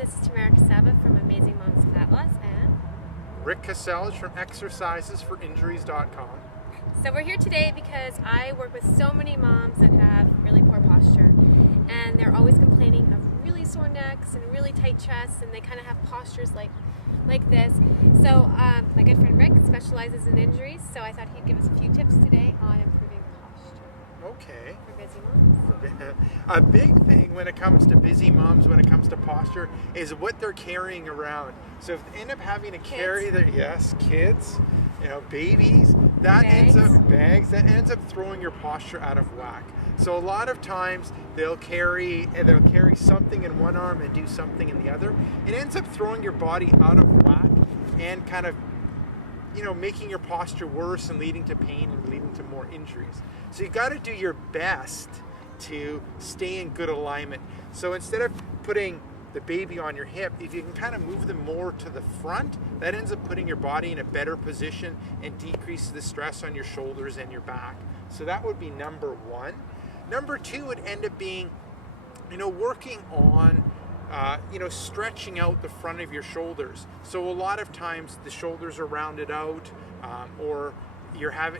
This is Tamara Kasaba from Amazing Moms of Fat Loss and Rick Casselge from exercisesforinjuries.com. So we're here today because I work with so many moms that have really poor posture and they're always complaining of really sore necks and really tight chests, and they kind of have postures like this. So my good friend Rick specializes in injuries, so I thought he'd give us a few tips today on improving posture. Okay. For busy moms. A big thing when it comes to busy moms, when it comes to posture, is what they're carrying around. So if they end up having to carry their Kids. babies, that Bags. ends up throwing your posture out of whack. So a lot of times they'll carry something in one arm and do something in the other. It ends up throwing your body out of whack and kind of making your posture worse and leading to pain and leading to more injuries. So you got to do your best to stay in good alignment. So instead of putting the baby on your hip, if you can kind of move them more to the front, that ends up putting your body in a better position and decreases the stress on your shoulders and your back. So that would be number one. Number two would end up being, working on stretching out the front of your shoulders. So a lot of times the shoulders are rounded out, or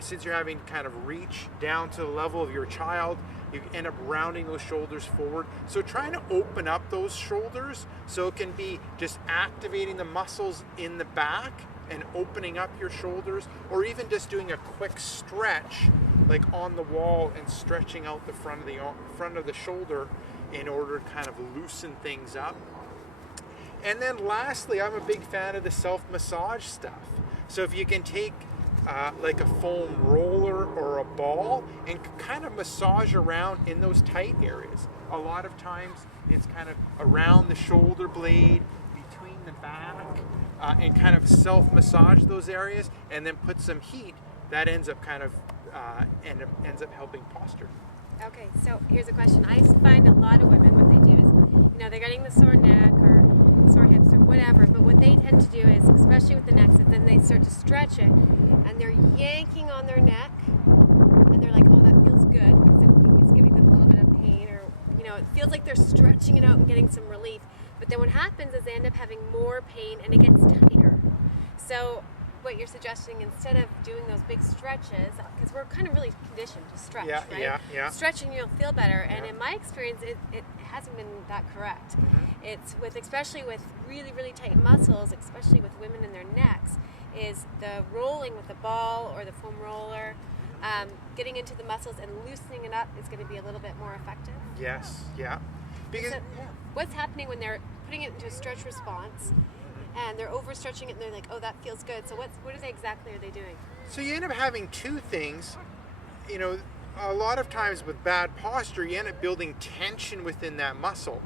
since you're having kind of reach down to the level of your child, you end up rounding those shoulders forward. So trying to open up those shoulders so it can be just activating the muscles in the back and opening up your shoulders, or even just doing a quick stretch like on the wall and stretching out the front of the shoulder in order to kind of loosen things up. And then lastly, I'm a big fan of the self-massage stuff. So if you can take like a foam roller or a ball and kind of massage around in those tight areas. A lot of times it's kind of around the shoulder blade, between the back, and kind of self-massage those areas, and then put some heat. That ends up ends up helping posture. Okay, so here's a question. I find a lot of women, what they do is, they're getting the sore neck or sore hips or whatever, but what they tend to do is, especially with the necks, is then they start to stretch it, and they're yanking on their neck, and they're like, oh, that feels good, because it's giving them a little bit of pain, or, it feels like they're stretching it out and getting some relief. But then what happens is they end up having more pain, and it gets tighter. So what you're suggesting, instead of doing those big stretches, because we're kind of really conditioned to stretch, right? Yeah. Stretching, you'll feel better, and in my experience, it hasn't been that correct. It's especially with really, really tight muscles, especially with women in their necks, is the rolling with the ball or the foam roller, getting into the muscles and loosening it up is going to be a little bit more effective. Yes, yeah. Because what's happening when they're putting it into a stretch response and they're overstretching it and they're like, oh, that feels good. So what exactly are they doing? So you end up having two things. A lot of times with bad posture, you end up building tension within that muscle,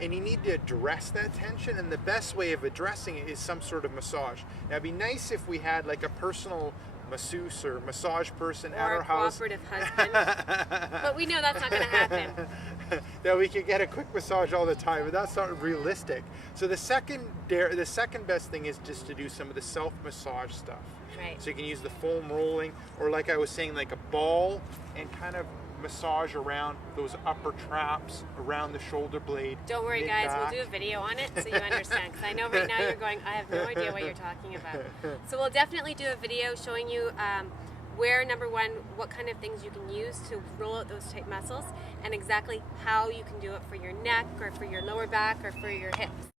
and you need to address that tension, and the best way of addressing it is some sort of massage. Now, it'd be nice if we had like a personal masseuse or massage person at our house. Or a cooperative husband. But we know that's not going to happen. That we could get a quick massage all the time, but that's not realistic. So the second best thing is just to do some of the self-massage stuff. Right. So you can use the foam rolling, or like I was saying, like a ball, and kind of massage around those upper traps, around the shoulder blade. Don't worry, guys, we'll do a video on it so you understand, because I know right now you're going, I have no idea what you're talking about. So we'll definitely do a video showing you where, number one, what kind of things you can use to roll out those tight muscles, and exactly how you can do it for your neck or for your lower back or for your hips.